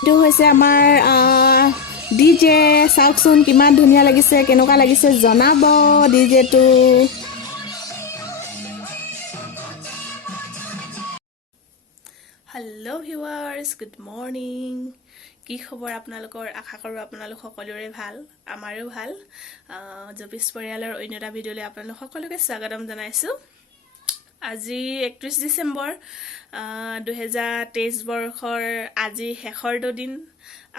এইটো হৈছে আমাৰ ডি জে চাওকচোন কিমান ধুনীয়া লাগিছে কেনেকুৱা লাগিছে জনাব ডি জেটো হেল্ল' ভিৱাৰ্ছ গুড মৰ্ণিং কি খবৰ আপোনালোকৰ? আশা কৰোঁ আপোনালোক সকলোৰে ভাল আমাৰো ভাল। জপিছ পৰিয়ালৰ অন্য এটা ভিডিঅ'লৈ আপোনালোক সকলোকে স্বাগতম জনাইছোঁ। আজি একত্ৰিছ ডিচেম্বৰ দুহেজাৰ তেইছ বৰ্ষৰ আজি শেষৰটো দিন।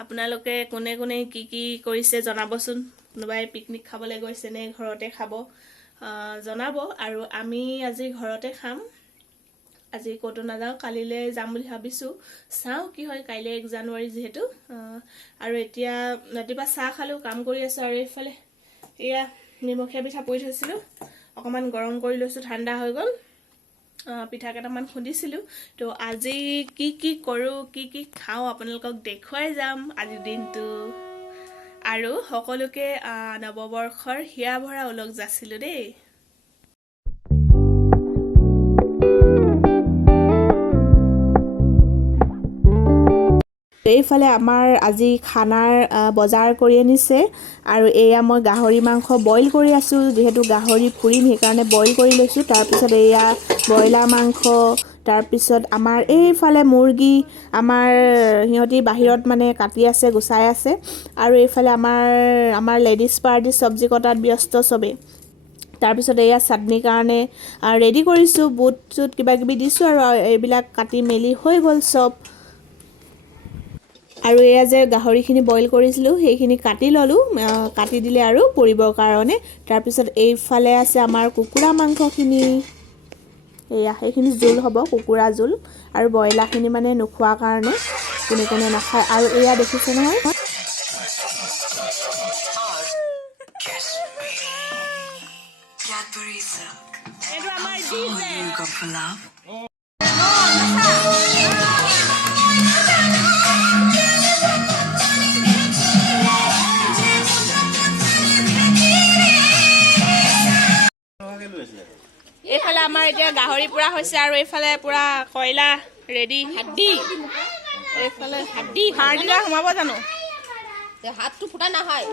আপোনালোকে কোনে কোনে কি কি কৰিছে জনাবচোন। কোনোবাই পিকনিক খাবলৈ গৈছে নে ঘৰতে খাব জনাব। আৰু আমি আজি ঘৰতে খাম। আজি ক'তো নাযাওঁ কালিলৈ যাম বুলি ভাবিছোঁ। চাওঁ কি হয় কাইলৈ এক জানুৱাৰী যিহেতু। আৰু এতিয়া ৰাতিপুৱা চাহ খালোঁ কাম কৰি আছোঁ আৰু এইফালে। এয়া নিমখীয়া পিঠা পুৰি থৈছিলোঁ। অকণমান গৰম কৰি লৈছোঁ ঠাণ্ডা হৈ গ'ল। পিঠা কেইটামান খুন্দিছিলোঁ। তো আজি কি কি কৰোঁ কি কি খাওঁ আপোনালোকক দেখুৱাই যাম আজিৰ দিনটো। আৰু সকলোকে নৱবৰ্ষৰ হিয়া ভৰা ওলগ যাছিলোঁ দেই। এইফালে আমাৰ আজি খানাৰ বজাৰ কৰি আনিছে আৰু এয়া মই গাহৰি মাংস বইল কৰি আছোঁ যিহেতু গাহৰি পুৰিম সেইকাৰণে বইল কৰি লৈছোঁ। তাৰপিছত এয়া ব্ৰইলাৰ মাংস তাৰপিছত আমাৰ এইফালে মুৰ্গী আমাৰ সিহঁতি বাহিৰত মানে কাটি আছে গুচাই আছে। আৰু এইফালে আমাৰ আমাৰ লেডিজ পাৰ্টি চব্জি কটাত ব্যস্ত চবেই। তাৰপিছত এয়া চাটনিৰ কাৰণে ৰেডি কৰিছোঁ বুট চুট কিবা কিবি দিছোঁ আৰু এইবিলাক কাটি মেলি হৈ গ'ল চব। আৰু এয়া যে গাহৰিখিনি বইল কৰিছিলোঁ সেইখিনি কাটি ল'লোঁ কাটি দিলে আৰু পৰিবৰ কাৰণে। তাৰপিছত এইফালে আছে আমাৰ কুকুৰা মাংসখিনি। এয়া সেইখিনি জোল হ'ব কুকুৰা জোল। আৰু ব্ৰইলাৰখিনি মানে নোখোৱাৰ কাৰণে কোনে কোনে নাখায়। আৰু এয়া দেখিছে নহয়। Cadbury Silk. Oh, you go for love? আমাৰ এতিয়া গাহৰি পুৰা হৈছে আৰু এইফালে পুৰা কয়লা ৰেডি হাড্ডি। এইফালে হাড্ডি হাড়দিলা সোমাব জানো? তে হাতটো ফুটা নহয়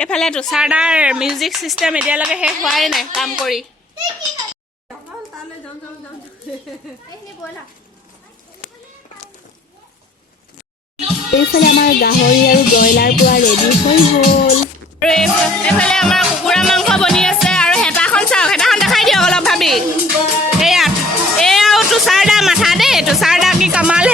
এইফালে তুষাৰদাৰ মিউজিক চিষ্টেম এতিয়ালৈকে শেষ হোৱাই নাই কাম কৰি। এইফালে আমাৰ গাহৰি আৰু ব্ৰইলাৰ পুৰা ৰেডি হৈ গ'ল আৰু এইফালে আমাৰ কুকুৰা মাংস বনি আছে আৰু হেতাখন চাওক, হেতাখন দেখাই দিয়ক অলপ ভাবি। এয়া এয়াও তুষাৰদা মাথা দেই, তুষাৰদা কি কামাল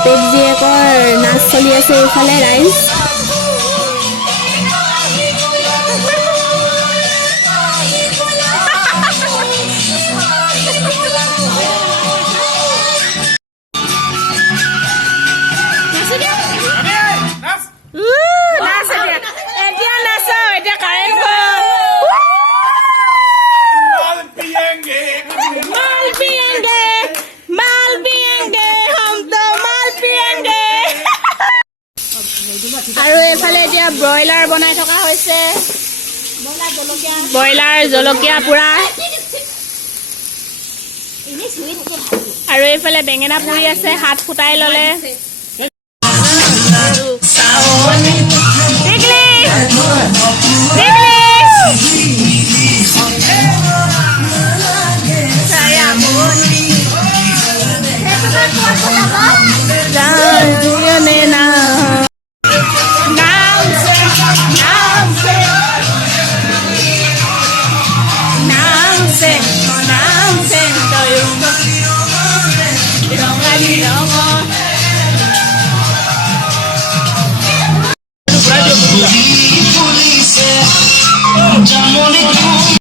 বাপেক জীয়েকৰ নাচ চলি আছে এইফালে ৰাইজ। বনাই থকা হৈছে। ব্ৰইলাৰ জলকীয়া। পুৰা। আৰু এইফালে বেঙেনা পুৰি আছে হাত ফুটাই ল'লে। যেমন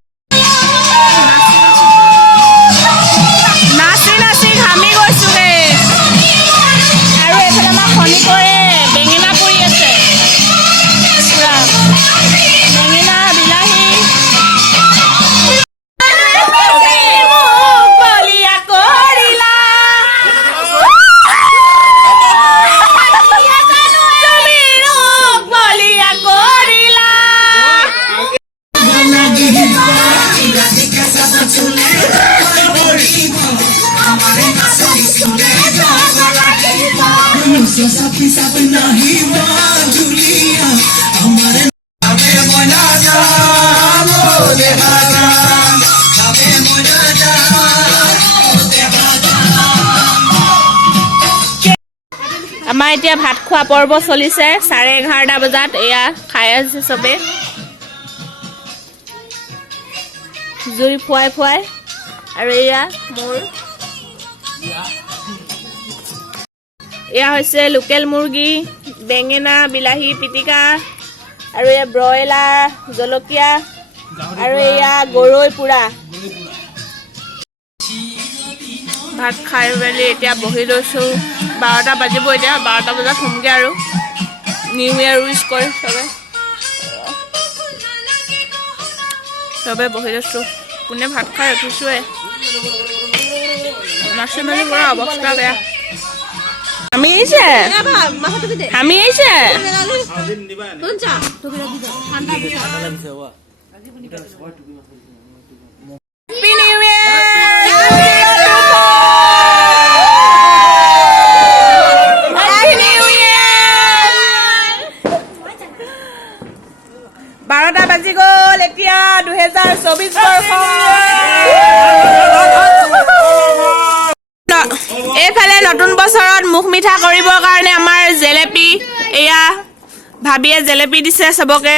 আমাৰ এতিয়া ভাত খোৱা পৰ্ব চলিছে চাৰে এঘাৰটা বজাত এয়া খাই আছে চবে। জুই ফুৱাই ফুৱাই আৰু এয়া মোৰ। এয়া হৈছে লোকেল মুৰ্গী বেঙেনা বিলাহী পিটিকা আৰু এয়া ব্ৰইলাৰ জলকীয়া আৰু এয়া গৰৈ পোৰা। ভাত খাই মেলি এতিয়া বহি লৈছোঁ। বাৰটা বাজিব এতিয়া বাৰটা বজাত শুমগৈ আৰু। নিউ ইয়েৰ উইচ কৰি চবে। চবে বহি লৈছোঁ কোনে ভাত খাই উঠিছোৱে? নাচি মেলি পৰা অৱস্থা বেয়া। আমি আহিছে? আমি আহিছে? Happy চৌবিশ বৰ্ষ এইফালে নতুন বছৰত মুখ মিঠা কৰিবৰ কাৰণে আমাৰ জেলেপি এয়া ভাবিয়ে জেলেপি দিছে চবকে।